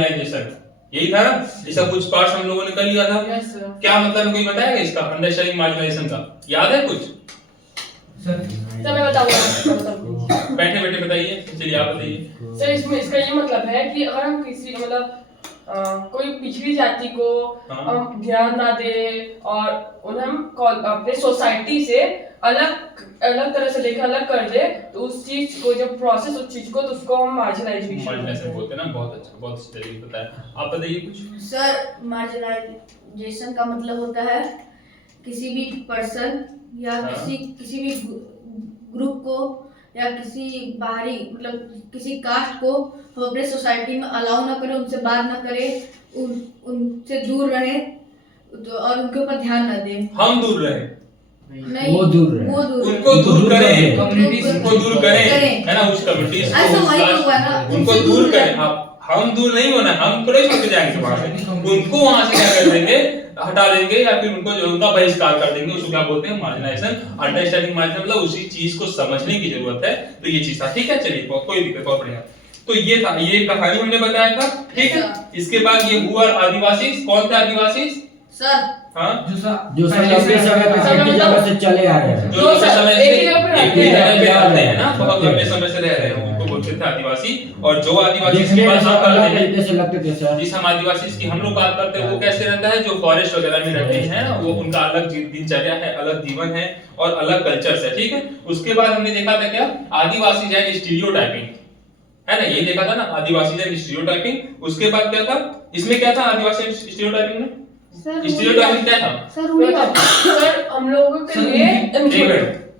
Marginalisation, यही था ना, इसका कुछ पार्ट्स हम लोगों ने कर लिया था। Yes sir. क्या मतलब कोई बताएगा इसका अंडरस्टैंडिंग मार्जिनाइजेशन का, याद है कुछ? सर मैं बताऊंगा। बैठे बैठे बताइए, चलिए आप बताइए। सर इसमें इसका ये मतलब है कि अगर हम किसी मतलब कोई पिछड़ी जाति को हम ध्यान ना दे और उन्हें हम अपने सोसाइटी से अलग अलग तरह से लेकर अलग कर दे, तो उस चीज को जब प्रोसेस उस चीज को तो उसको हम मार्जिनाइजेशन बोलते हैं ना। बहुत अच्छा, बहुत अच्छी तरीके से बताया। आप बताइए कुछ। सर मार्जिनाइजेशन का मतलब होता है किसी भी पर्सन या किसी भी ग्रुप को या किसी बाहरी मतलब किसी कास्ट को हम अपने सोसाइटी में अलाउ ना करें, उनसे बात ना करें, उनसे दूर रहे तो और उनके ऊपर ध्यान ना दें। हम दूर रहे नहीं, वो दूर रहे, उनको दूर करें, उनको दूर करें, है ना, उस कम्युनिटी ऐसा वही हुआ ना, उनको दूर करें। हम दूर नहीं होना, हम थोड़े छोड़ के जाएंगे वहां से, उनको वहां से क्या कर देंगे, हटा देंगे या फिर उनको जो उनका बहिष्कार कर देंगे। उसको क्या बोलते हैं, मार्जिनाइजेशन। अंडरस्टैंडिंग मार्जिन मतलब उसी चीज को समझने की जरूरत है। तो ये चीज था, ठीक है, चलिए कोई दिक्कत, बहुत बढ़िया। तो ये था, ये कहानी हमने बताया था, ठीक है। इसके बाद ये हुआ आदिवासी। कौन थे आदिवासी सर? हाँ, जो लंबे समय से चले आ रहे हैं, जो लंबे समय से एक ही जगह पे रहते हैं ना, बहुत लंबे समय से रह रहे हैं, उनको बोलते थे आदिवासी। और जो आदिवासी की बात हम करते हैं, जिस हम आदिवासी की हम लोग बात करते हैं, वो कैसे रहता है, जो फॉरेस्ट वगैरह में रहते हैं, वो उनका अलग दिनचर्या है, अलग जीवन है और अलग कल्चर है, ठीक है। उसके बाद हमने देखा था क्या, आदिवासी जैन स्टीरियोटाइपिंग, है ना, ये देखा था ना, आदिवासी जैन स्टीरियोटाइपिंग। उसके बाद क्या था, इसमें क्या था आदिवासी स्टीरियोटाइपिंग में, स्टीरियोटाइपिंग क्या था? सर हम लोगों के लिए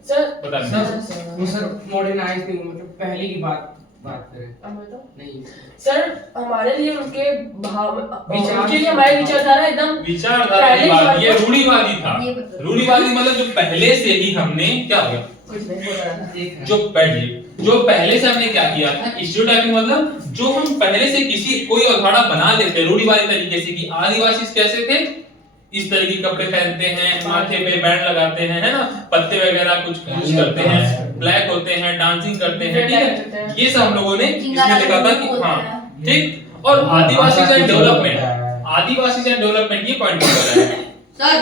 सर बता दीजिए। वो सर मॉडर्नाइज थी, मतलब पहले की बात करें नहीं सर, हमारे लिए उनके भाव उनके लिए हमारे विचारधारा एकदम विचारधारा की बात, ये रूढ़िवादी था। रूढ़िवादी मतलब जो पहले से ही हमने क्या हो गया, जो पहले से हमने क्या किया था, स्टीरियोटाइपिंग मतलब जो हम पहले से किसी कोई अखाड़ा बना लेते, रूढ़िवादी तरीके से, कि आदिवासी कैसे थे, इस तरह के कपड़े पहनते हैं, माथे पे बैंड लगाते हैं, है ना, पत्ते वगैरह कुछ यूज करते हैं, ब्लैक होते हैं, डांसिंग करते हैं, ठीक है। ये सब हम लोगों ने इसमें देखा था कि हाँ, ठीक। और Adivasi and development, Adivasi and development ये पॉइंट बताया है सर।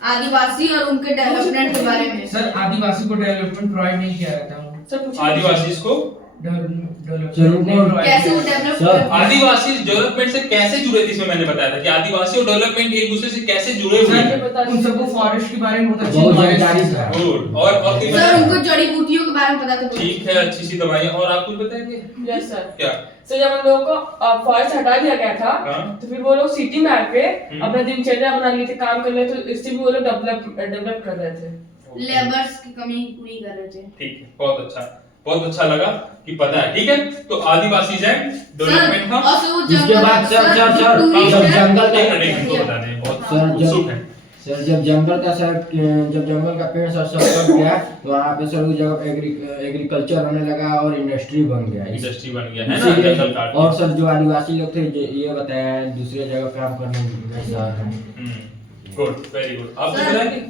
आदिवासी और उनके डेवलपमेंट के बारे में सर, आदिवासी को डेवलपमेंट प्रोवाइड नहीं किया जाता है। आदिवासी को कैसे वो डेवलप, आदिवासी डेवलपमेंट से कैसे जुड़े थे, इसमें मैंने बताया था कि आदिवासी और डेवलपमेंट एक दूसरे से कैसे जुड़े हुए हैं। उन सबको फॉरेस्ट के बारे में बहुत जानकारी है। और सर उनको जड़ी बूटियों के बारे में पता था। ठीक है, अच्छी सी दवाइयां। और आप कुछ बताएंगे? Yes sir. क्या सर, जब हम लोगों को फॉरेस्ट हटा दिया गया था, तो फिर वो लोग सिटी में आके अपना दिनचर्या बना लिए थे, काम कर रहे थे, तो इससे भी वो लोग डेवलप कर रहे थे, लेबर्स की कमी पूरी कर रहे थे। ठीक है, बहुत अच्छा लगा कि पता है, ठीक है। तो आदिवासी एंड डेवलपमेंट था। इसके बाद सर जब जंगल जब जंगल का पेड़ सर सब कट गया, तो वहाँ पे सर उस जगह एग्रीकल्चर होने लगा और इंडस्ट्री बन गया है ना, जंगल काट। और सर जो आदिवासी लोग थे ये बताया दूसरे जगह काम करने गुड, वेरी गुड। आप कुछ बताएंगे?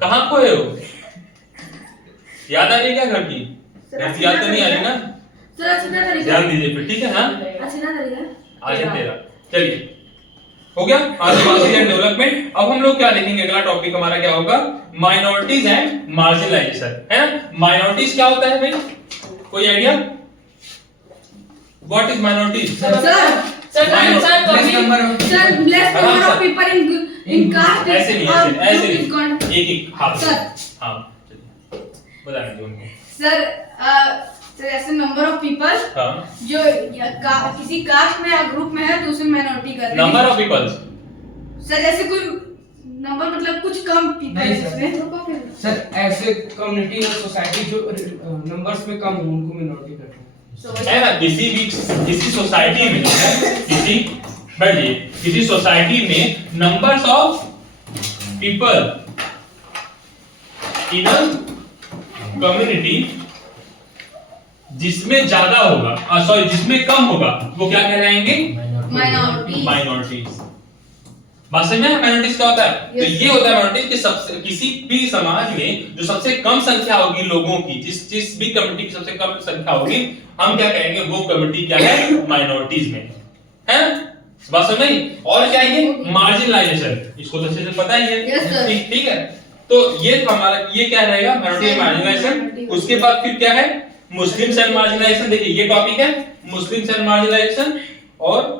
कहाँ खोए हो? याद आ रही है क्या घर की? याद तो नहीं आ रही ना? ध्यान दीजिए फिर, ठीक है। हाँ, आज है 13। चलिए, हो गया आदिवासी एंड डेवलपमेंट। अब हम लोग क्या देखेंगे, अगला टॉपिक हमारा क्या होगा, माइनॉरिटीज एंड मार्जिनलाइजेशन, है ना। माइनॉरिटीज क्या होता है भाई, कोई आइडिया? What is minorities? ऐसे नहीं, एक हाँ बताने दो उनको। सर ऐसे नंबर ऑफ पीपल जो किसी कास्ट में या ग्रुप में है तो उसे माइनॉरिटी कर रहे हैं। नंबर ऑफ पीपल्स सर ऐसे कोई नंबर मतलब कुछ कम पीपल इसमें सर, ऐसे कम्युनिटी और सोसाइटी जो नंबर्स में कम हो उनको माइनॉरिटी करते हैं, है ना। किसी सोसाइटी में किसी सोसाइटी में numbers of people in community जिसमें ज्यादा होगा, सॉरी जिसमें कम होगा, वो क्या कहलाएंगे, माइनॉरिटीज। बात समझ में आया माइनॉरिटीज क्या होता है? तो Yes. ये होता है माइनॉरिटीज कि सबसे किसी भी समाज में जो सबसे कम संख्या होगी लोगों की, जिस भी कम्युनिटी की सबसे कम संख्या होगी, हम क्या कहेंगे वो कम्युनिटी क्या है? माइनॉरिटीज में है। बात समझ में? और क्या है ये? मार्जिनलाइजेशन, इसको तो अच्छे से पता ही है। Yes, sir. ठीक है, तो ये हमारा ये क्या रहेगा? Minority marginalisation. उसके बाद फिर क्या है? Muslims and marginalisation. देखिए ये टॉपिक है मुस्लिम्स एंड मार्जिनलाइजेशन, और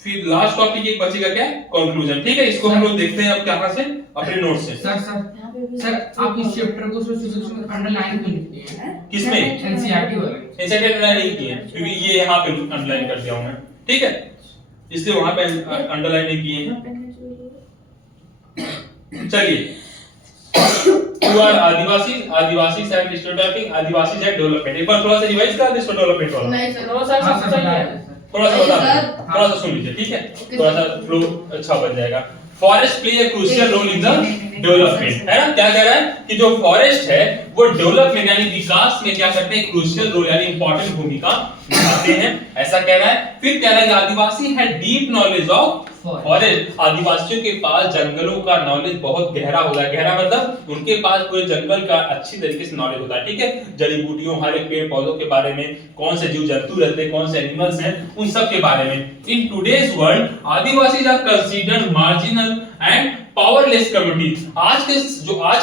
फिर लास्ट टॉपिक एक बचेगा क्या? कंक्लूजन। ठीक है, इसको हम लोग देखते हैं अब कहां से? अपने नोट से। सर आप इस चैप्टर को फिजिक्स में अंडरलाइन क्यों नहीं किए हैं? किसमें? एनसीईआरटी वाले ऐसे अंडरलाइन नहीं किए हैं क्योंकि ये यहाँ पे अंडरलाइन कर दिया हूं मैं। ठीक है, इसलिए वहां पे अंडरलाइन नहीं किए हैं। चलिए, who are Adivasi and stereotyping, Adivasi and development. एक बार थोड़ा सा रिवाइज कर दे इसको, डेवलपमेंट वाला नहीं सर, नो सर, हाँ, सब सर, सही है। थोड़ा सा बता सर। दो, थोड़ा सा सुन लीजिए। ठीक है, ओके, थोड़ा सा सर। फ्लो अच्छा बन जाएगा। Forest play a crucial role in the development, है ना? क्या कह रहा है कि जो फॉरेस्ट है वो डेवलपमेंट यानी विकास में क्या करते हैं? क्रूशियल रोल यानी इंपॉर्टेंट भूमिका निभाते हैं, ऐसा कह रहा है। फिर कह रहा है आदिवासी है डीप नॉलेज ऑफ फॉरेस्ट। आदिवासियों के पास जंगलों का नॉलेज बहुत गहरा होता है। गहरा मतलब उनके पास पूरे जंगल का अच्छी तरीके से नॉलेज होता है। ठीक है, जड़ी बूटियों, हर एक पेड़ पौधों के बारे में, कौन से जीव जंतु रहते हैं, कौन से एनिमल्स हैं, उन सब के बारे में। In today's world Adivasi are considered marginal and powerless community. आज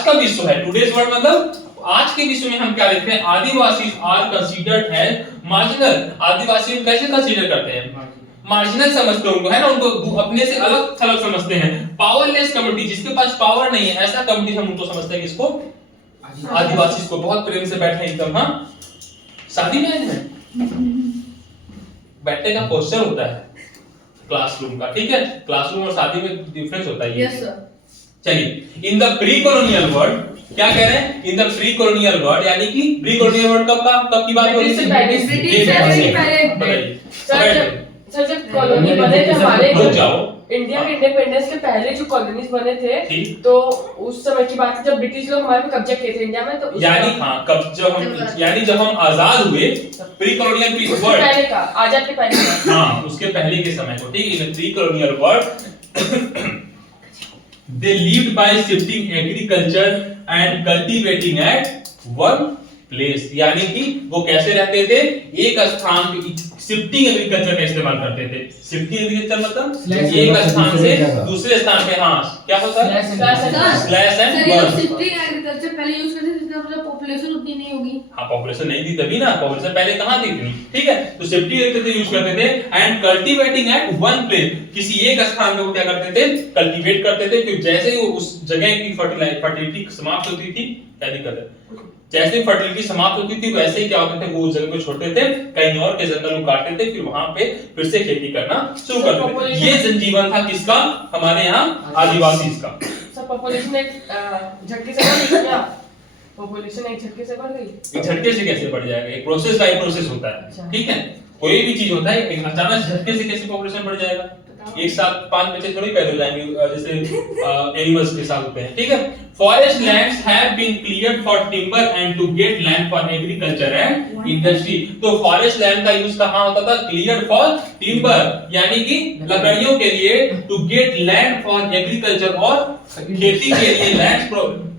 का विश्व है, टुडेज वर्ल्ड मतलब आज के विश्व में हम क्या देखते हैं? आदिवासी आर कंसीडर्ड एज मार्जिनल। आदिवासी को कैसे कंसीडर करते हैं? मार्जिनल समझते हैं उनको, है ना? उनको अपने से अलग थलग समझते हैं। पावरलेस कम्युनिटी, जिसके पास पावर नहीं है, ऐसा कम्युनिटी हम उनको समझते हैं। किसको? आदिवासी को। बहुत प्रेम से बैठे एकदम। हाँ, शादी में आए हैं, बैठने का पोस्चर होता है क्लासरूम का। ठीक है, क्लासरूम और शादी में डिफरेंस होता है। Yes sir. चलिए, in the pre colonial world क्या कह रहे हैं? In the pre colonial world यानी कि प्री कॉलोनियल वर्ल्ड कब की बात हो रही है? ब्रिटिश बताइए। सर जब कॉलोनी बने थे हमारे, रुक जाओ। इंडिया के इंडिपेंडेंस के पहले जो कॉलोनीज बने थे, ठीक। तो उस समय की बात है जब ब्रिटिश लोग हमारे पे कब्जा किए थे इंडिया में, तो उस यानी समय- हाँ, जब हम आजाद हुए, प्री कॉलोनियल उसके वर्ल्ड, पहले का, आजाद के पहले का। हाँ उसके पहले के समय को। ठीक है, pre colonial world they lived by shifting agriculture and cultivating at one place। यानी कि वो कैसे रहते थे? एक स्थान पे शिफ्टिंग एग्रीकल्चर का इस्तेमाल करते थे। शिफ्टिंग एग्रीकल्चर मतलब एक स्थान से दूसरे स्थान पे। हाँ, क्या होता है? स्लैश एंड सर, ये बर्न। शिफ्टिंग एग्रीकल्चर पहले यूज करते थे, इसका मतलब पॉपुलेशन उतनी नहीं होगी। हाँ, पॉपुलेशन नहीं थी तभी ना, पॉपुलेशन पहले कहाँ थी इतनी। ठीक है, तो शिफ्टिंग एग्रीकल्चर यूज करते थे। And cultivating at one place, किसी एक स्थान पे वो क्या करते थे? कल्टीवेट करते थे। फिर जैसे ही वो उस जगह की फर्टिलिटी समाप्त होती थी, क्या दिक्कत है? जैसे ही फर्टिलिटी समाप्त होती थी वैसे ही क्या होते थे? वो उस जगह को छोड़ते थे, कहीं और के जंगल को काटते थे, फिर वहां पे फिर से खेती करना शुरू करते थे। ये जनजीवन था किसका? हमारे यहाँ आदिवासी का। सर पॉपुलेशन एक झटके से बढ़ गई क्या? पॉपुलेशन एक झटके से बढ़ गई? एक झटके से कैसे बढ़ जाएगा? एक प्रोसेस बाय प्रोसेस होता है। ठीक है, कोई भी चीज होता है, एक अचानक झटके से कैसे पॉपुलेशन बढ़ जाएगा? एक साथ 5 बच्चे थोड़ी पैदा हो जाएंगे, जैसे एनिमल्स के साथ होते हैं। ठीक है, forest lands have been cleared for timber and to get land for agriculture and industry. तो फॉरेस्ट लैंड का यूज कहां होता था? क्लियर्ड फॉर टिम्बर यानी कि लकड़ियों के लिए, to get land for agriculture और खेती के लिए लैंड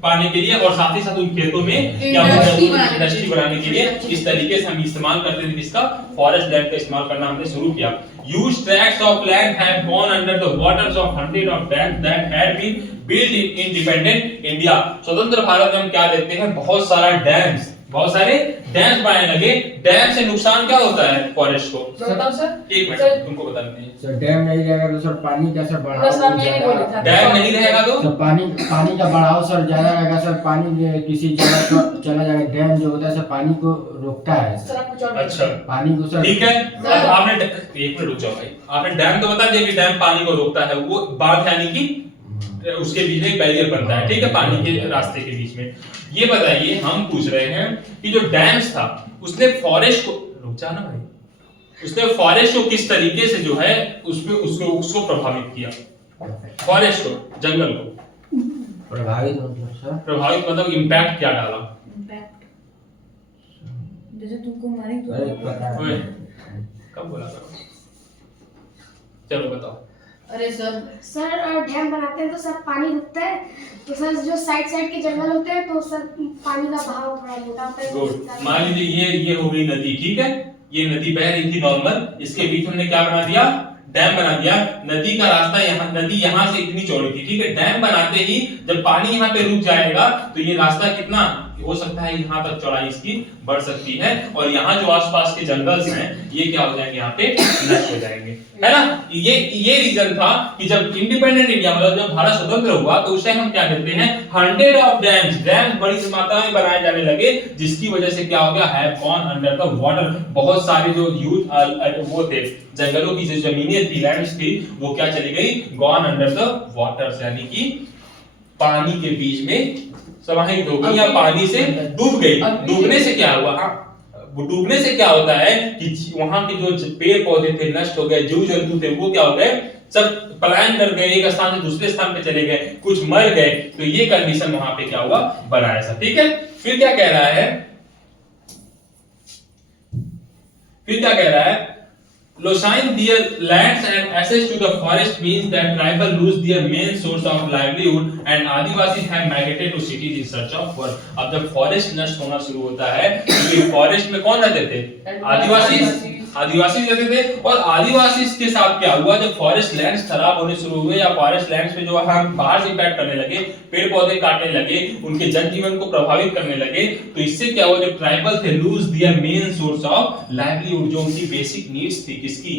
पाने के लिए, और साथ ही साथ उन खेतों में क्या इंडस्ट्री बनाने के लिए। इस तरीके से हम इस्तेमाल करते थे किसका? फॉरेस्ट लैंड का इस्तेमाल करना हमने शुरू किया। Huge tracts of land have gone under the waters of hundreds of dams that had been built in independent India। स्वतंत्र भारत में हम क्या देखते हैं? बहुत सारे डैम्स बनाने लगे। डैम से नुकसान क्या होता है फॉरेस्ट को? बताओ सर। एक मिनट तुमको बता देते हैं। सर डैम नहीं रहेगा तो सर पानी का सर बढ़ाव बस आप ये नहीं बोले ज्यादा। थे। डैम नहीं रहेगा तो सर पानी का बढ़ाव सर ज्यादा रहेगा। सर पानी किसी जगह पर चला जाएगा। डैम जो होता है सर पानी को रोकता है। सर आप कुछ और अच्छा, पानी को सर ठीक है। अब आपने एक मिनट रुक जाओ भाई। आपने डैम तो बता दिया कि डैम पानी को रोकता है। वो बात यानी कि उसके बीच में एक बैरियर बनता है। ठीक है, पानी के रास्ते के बीच में। ये बताइए, हम पूछ रहे हैं कि जो डैम्स था उसने फॉरेस्ट को, रुक जा ना भाई, उसने फॉरेस्ट को किस तरीके से जो है उसको प्रभावित किया? फॉरेस्ट को, जंगल को प्रभावित मतलब सर प्रभावित इम्पैक्ट क्या डाला? इम्पैक्ट जैसे तुमको मारे तो अरे पता ओए, है। कब बोला करो? चलो बताओ। अरे सर सर डैम बनाते हैं तो सर पानी रुकता है, तो सर जो साइड साइड के जंगल होते हैं तो सर पानी का बहाव थोड़ा मोटा होता है। गुड, मान लीजिए ये हो गई नदी, ठीक है, ये नदी बह रही थी नॉर्मल, इसके बीच हमने क्या बना दिया, डैम बना दिया। नदी का रास्ता यहाँ, नदी यहाँ से इतनी चौड़ी थी, ठीक है, डैम बनाते ही जब पानी यहाँ पे रुक जाएगा तो ये रास्ता कितना हो सकता है, यहाँ तक चौड़ाई इसकी बढ़ सकती है, और यहाँ जो आसपास के जंगल्स हैं ये क्या हो जाएंगे, यहाँ पे नष्ट हो जाएंगे, है ना। ये रीजन था कि जब इंडिपेंडेंट इंडिया मतलब जब भारत स्वतंत्र हुआ तो उस टाइम हम क्या करते हैं, 100 ऑफ डैम्स बड़ी मात्रा में बनाए जाने लगे, जिसकी वजह से क्या हो गया, have gone under the water. बहुत सारे जो यूज वो थे, जंगलों की जो जमीनें थी, लैंड्स थी, वो क्या चली गई, गॉन अंडर द वाटर, यानी कि पानी के बीच में समाहित हो गई या पानी से डूब गई। डूबने से क्या हुआ, वो डूबने से क्या होता है कि वहां के जो पेड़ पौधे थे नष्ट हो गए, जीव जंतु थे वो क्या हो गए, सब पलायन कर गए, एक स्थान से दूसरे स्थान पे चले गए, कुछ मर गए। तो ये कंडीशन वहां पे क्या हुआ, बना ऐसा, ठीक है। फिर क्या कह रहा है, Losing their lands and access to the forest means that tribal lose their main source of livelihood and Adivasis have migrated to cities in search of work. अब जब फॉरेस्ट नष्ट होना शुरू होता है तो फॉरेस्ट में कौन रहते थे, आदिवासी रहते थे। और आदिवासी के साथ क्या हुआ, जब फॉरेस्ट लैंड्स खराब होने शुरू हुए या फॉरेस्ट लैंड्स पे जो हम बाहर से इम्पैक्ट करने लगे, पेड़ पौधे काटने लगे, उनके जनजीवन को प्रभावित करने लगे, तो इससे क्या हुआ, जो ट्राइबल थे lose their main source of livelihood, जो उनकी बेसिक नीड्स थी, किसकी,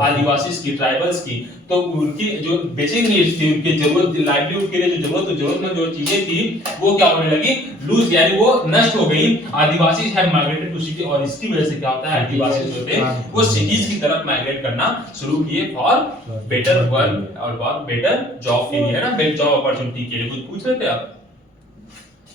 आदिवासी की, ट्राइबल्स की, तो उनकी जो बेसिक नीड्स थी, उनकी जरूरत, लाइवलीहुड के लिए जो जरूरतमंद जो चीजें थी वो क्या होने लगी, लूज, यानी वो नष्ट हो गई। आदिवासी हैव माइग्रेटेड टू सिटी, और इसकी वजह से क्या होता है, आदिवासी जो थे वो सिटीज की तरफ माइग्रेट करना शुरू किए फॉर बेटर वर्क और फॉर बेटर जॉब के लिए, है ना, बेटर जॉब अपॉर्चुनिटी के लिए। कुछ पूछ रहे थे आप,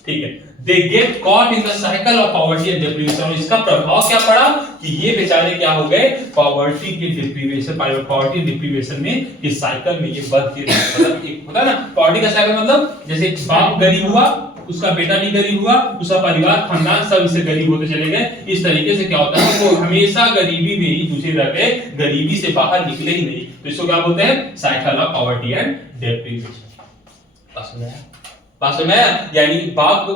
ठीक है। They get caught in the cycle of poverty and deprivation, और इसका प्रभाव क्या पड़ा कि ये बेचारे क्या हो गए, पॉवर्टी के डिप्रीवेशन, पॉवर्टी डिप्रीवेशन में इस साइकिल में ये बढ़ते रहे। मतलब एक होता है ना पॉवर्टी का साइकिल, मतलब जैसे बाप गरीब हुआ, उसका बेटा भी गरीब हुआ, उसका परिवार खानदान सब इससे गरीब होते चले गए। इस तरीके से क्या होता है, वो हमेशा गरीबी में ही दूसरे रह गए, गरीबी से बाहर निकले ही नहीं। तो इसको क्या बोलते हैं, cycle of poverty and deprivation. पास में यानी बाप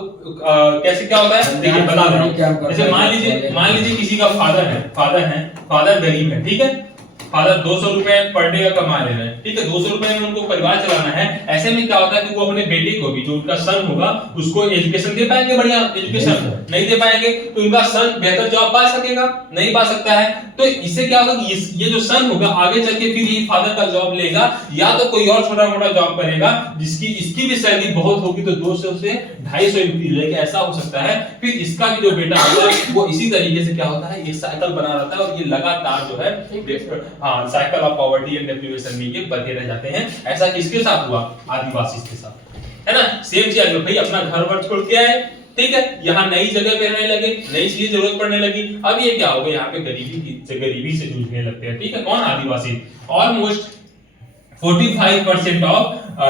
कैसे क्या होता है, देखिए बता रहा हूं। जैसे मान लीजिए किसी का फादर गरीब है, ठीक है, फादर 200 रुपए पर डे का कमा रहे हैं, ठीक है, 200 रुपए में उनको परिवार चलाना है। ऐसे में क्या होता है कि वो अपने बेटे को भी, जो उनका सन होगा, उसको एजुकेशन दे पाएंगे, बढ़िया एजुकेशन नहीं दे पाएंगे, तो उनका सन बेहतर जॉब पा सकेगा, नहीं पा सकता है। तो इससे क्या होगा कि ये जो सन होगा आगे चल के फिर ये फादर का जॉब लेगा, या तो कोई और छोटा मोटा जॉब करेगा जिसकी इसकी भी सैलरी बहुत होगी, तो 200 से 250 इंक्रीज लेके ऐसा हो सकता है। फिर इसका भी जो बेटा होगा वो इसी तरीके से क्या होता है, एक साइकिल बना रहता है, और ये लगातार जो है cycle of poverty and deprivation में ये बढ़ते रह जाते हैं। ऐसा किसके साथ हुआ, आदिवासी के साथ, है ना। सेम चीज भाई अपना घर वर छोड़ के आए, ठीक है, यहाँ नई जगह पे रहने लगे, नई चीज जरूरत पड़ने लगी, अब ये क्या हो गया, यहाँ पे गरीबी से जूझने लगते हैं, ठीक है। कौन, Adivasi. Almost 45% of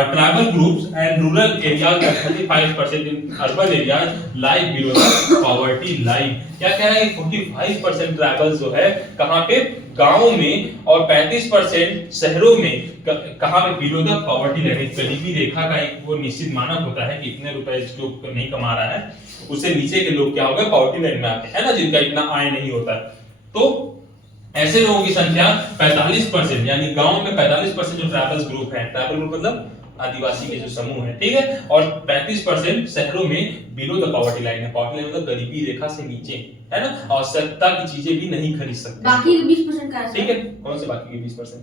tribal groups and rural areas and 35% in urban areas lie below the poverty line। क्या कह रहा है, 45% ट्राइबल्स जो है कहाँ पे, गांव में, और 35% शहरों में, कहाँ पे, बिलो द पॉवर्टी लाइन, गरीबी रेखा का एक वो निश्चित मानक होता है कि इतने रुपए जो नहीं कमा रहा है, उससे नीचे के लोग क्या हो गए, पॉवर्टी लाइन में आते हैं ना, जिनका इतना आय नहीं होता है। तो ऐसे लोगों की संख्या 45%, यानी गांव में 45% जो ट्राइबल्स ग्रुप है, ट्राइबल ग्रुप मतलब आदिवासी के जो समूह है, ठीक है, और 35% शहरों में बिलो द पॉवर्टी लाइन है। पॉवर्टी लाइन मतलब गरीबी रेखा से नीचे, है ना, आवश्यकता की चीजें भी नहीं खरीद सकते। बाकी 20% का है, ठीक है, कौन से बाकी के 20%?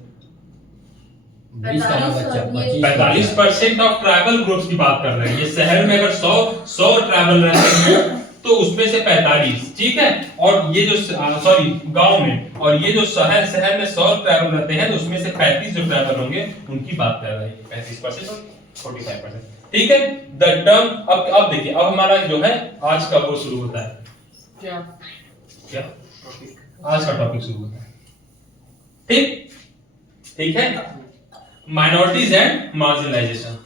45% ऑफ ट्राइबल ग्रुप्स की बात कर रहे हैं। ये शहर में अगर 100 ट्राइबल रहते हैं तो उसमें से 45, ठीक है, और ये जो गांव में, और ये जो शहर में 100 ट्राइबल रहते हैं तो उसमें से 35 जो ट्राइबल होंगे उनकी बात कर रहे हैं, 35% और 45%, ठीक है। द टर्म, अब देखिए, अब हमारा जो है आज का वो शुरू होता है, क्या आज का टॉपिक शुरू होता है, ठीक है, माइनॉरिटीज एंड मार्जिनलाइजेशन,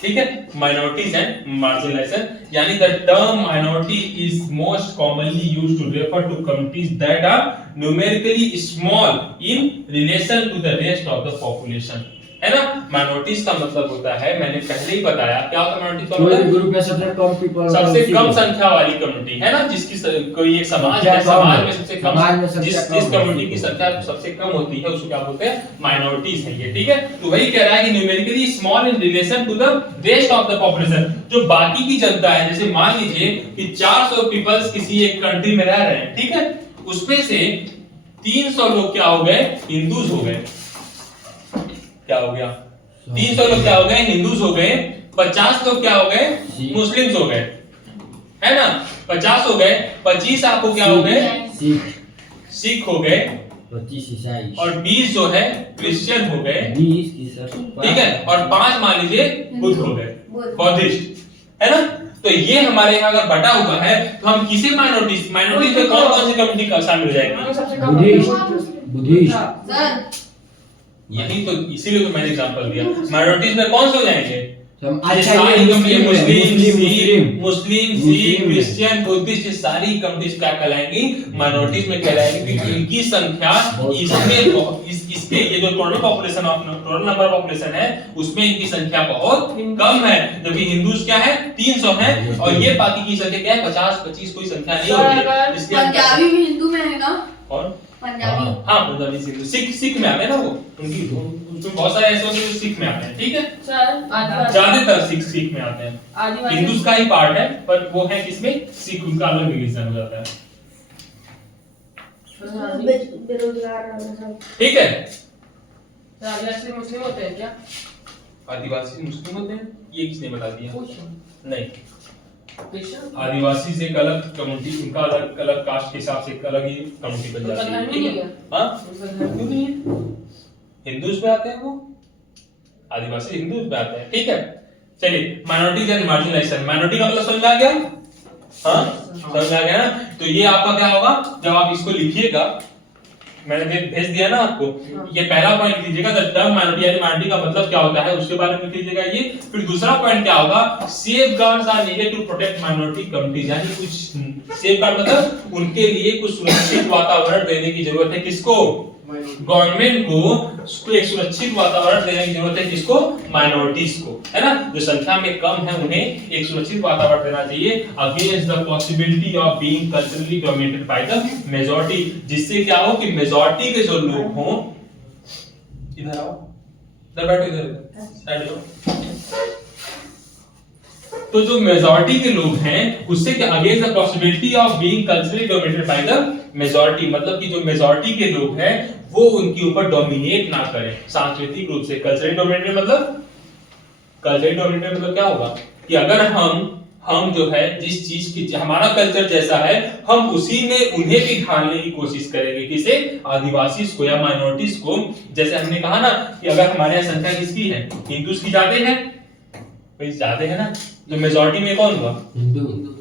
ठीक है, माइनॉरिटीज एंड मार्जिनलाइजेशन, यानी the term minority is most commonly used to refer to communities that are numerically small in relation to the rest of the population, है ना। माइनॉरिटीज का मतलब होता है, मैंने पहले ही बताया क्या होता है माइनॉरिटीज का कोई मतलब, ग्रुप में सबसे कम पीपल, सबसे कम संख्या वाली कम्युनिटी, है ना, जिसकी कोई एक समाज है, समाज में सबसे कम, जिस कम्युनिटी की संख्या सबसे कम होती है उसको क्या बोलते हैं, माइनॉरिटीज है ये, ठीक है। तो वही कह रहा है कि numerically small in relation to the rest of the population, जो बाकी की जनता है, जैसे मान लीजिए कि 400 पीपल्स किसी एक कंट्री में रह रहे हैं, ठीक है, उसमें से 300 लोग क्या हो गए, हिंदूज हो गए, क्या हो गया, 300 लोग क्या हो गए, हिंदूज हो गए, 50 लोग क्या हो गए, मुस्लिम्स हो गए, है ना, 50 हो गए, 25 आपको क्या हो गए, सिख हो गए, 25 ईसाई और 20 जो है क्रिश्चियन हो गए, 20 की सब, ठीक है, और 5 मान लीजिए बुद्ध हो गए, बौद्धिस्ट, है ना। तो ये हमारे यहाँ अगर बटा हुआ है तो हम किसे माइनॉरिटीज, माइनॉरिटीज में कौन कौन सी कम्युनिटी का शामिल हो जाएगी, सबसे कम बुद्धिस्ट, सर यही तो, इसीलिए तो मैंने एग्जांपल दिया, माइनॉरिटीज में कौन से हो जाएंगे, अच्छा सारी कम्युनिटी, मुस्लिम, मुस्लिम सिख, क्रिश्चियन, बुद्धिस्ट, ये सारी कम्युनिटीज क्या कहलाएंगी, माइनॉरिटीज में कहलाएंगी, क्योंकि इनकी संख्या इसमें इसके ये जो total population of total number population है उसमें इनकी संख्या बहुत कम है, जबकि हिंदूज क्या है 300 है, और ये बाकी की संख्या क्या है 50-25, कोई संख्या नहीं होती, इसलिए पंजाबी भी हिंदू में है ना, और पंजाबी, हाँ पंजाबी सिख, सिख में आते हैं ना वो, उनकी उसमें बहुत सारे ऐसे होते हैं जो सिख में आते हैं, ठीक है, सर आदिवासी, ज्यादातर सिख में आते हैं, आदिवासी हिंदूज का ही पार्ट है, पर वो है किसमें, सिख, उनका अलग रिलीजन हो जाता है, बेरोजगार सब। ठीक है। आदिवासी मुस्लिम होते हैं क्या? आदिवासी मुस्लिम होते हैं, ये किसने बता दिया, पूछो। नहीं, क्रिश्चियन आदिवासी से एक अलग कम्युनिटी, उनका अलग अलग कास्ट के हिसाब से एक अलग ही कम्युनिटी बन जाती है, ठीक है, हाँ क्यों नहीं है, हिंदूज में आते हैं वो, आदिवासी हिंदूज में आते हैं, ठीक है। चलिए माइनॉरिटीज एंड मार्जिनलाइजेशन, माइनॉरिटी का मतलब समझ आ गया, हाँ समझ आ गया ना। तो ये आपका क्या होगा, जब आप इसको लिखिएगा, मैंने भेज दिया ना आपको, ये पहला पॉइंट लिख लीजिएगा, द टर्म माइनॉरिटी यानी माइनॉरिटी का मतलब क्या होता है उसके बारे में लिख लीजिएगा ये। फिर दूसरा पॉइंट क्या होगा, safeguards are needed to protect minority communities, यानी कुछ सेफगार्ड मतलब उनके लिए कुछ सुरक्षित वातावरण देने की जरूरत है, किसको, गवर्नमेंट को एक सुरक्षित वातावरण देने की जरूरत है, किसको, माइनॉरिटीज को, है ना, जो संख्या में कम है उन्हें एक सुरक्षित वातावरण देना चाहिए, against the possibility of being culturally dominated by the majority, जिससे क्या हो कि मेजॉरिटी के जो लोग हों, इधर आओ, इधर बैठो, इधर साइड लो, तो जो मेजॉरिटी के लोग हैं उससे क्या, against the possibility of being culturally dominated by the majority, मतलब कि जो मेजॉरिटी के लोग हैं वो उनके ऊपर डोमिनेट ना करें सांस्कृतिक रूप से। कल्चरली डोमिनेटेड मतलब, कल्चरली डोमिनेटेड मतलब क्या होगा कि अगर हम जो है जिस चीज की हमारा कल्चर जैसा है हम उसी में उन्हें भी ढालने की कोशिश करेंगे, किसे, आदिवासी को या माइनॉरिटीज को। जैसे हमने कहा ना कि अगर हमारे यहाँ संख्या किसकी है, हिंदूज की ज्यादा है, भाई ज्यादा है ना, तो मेजॉरिटी में कौन हुआ,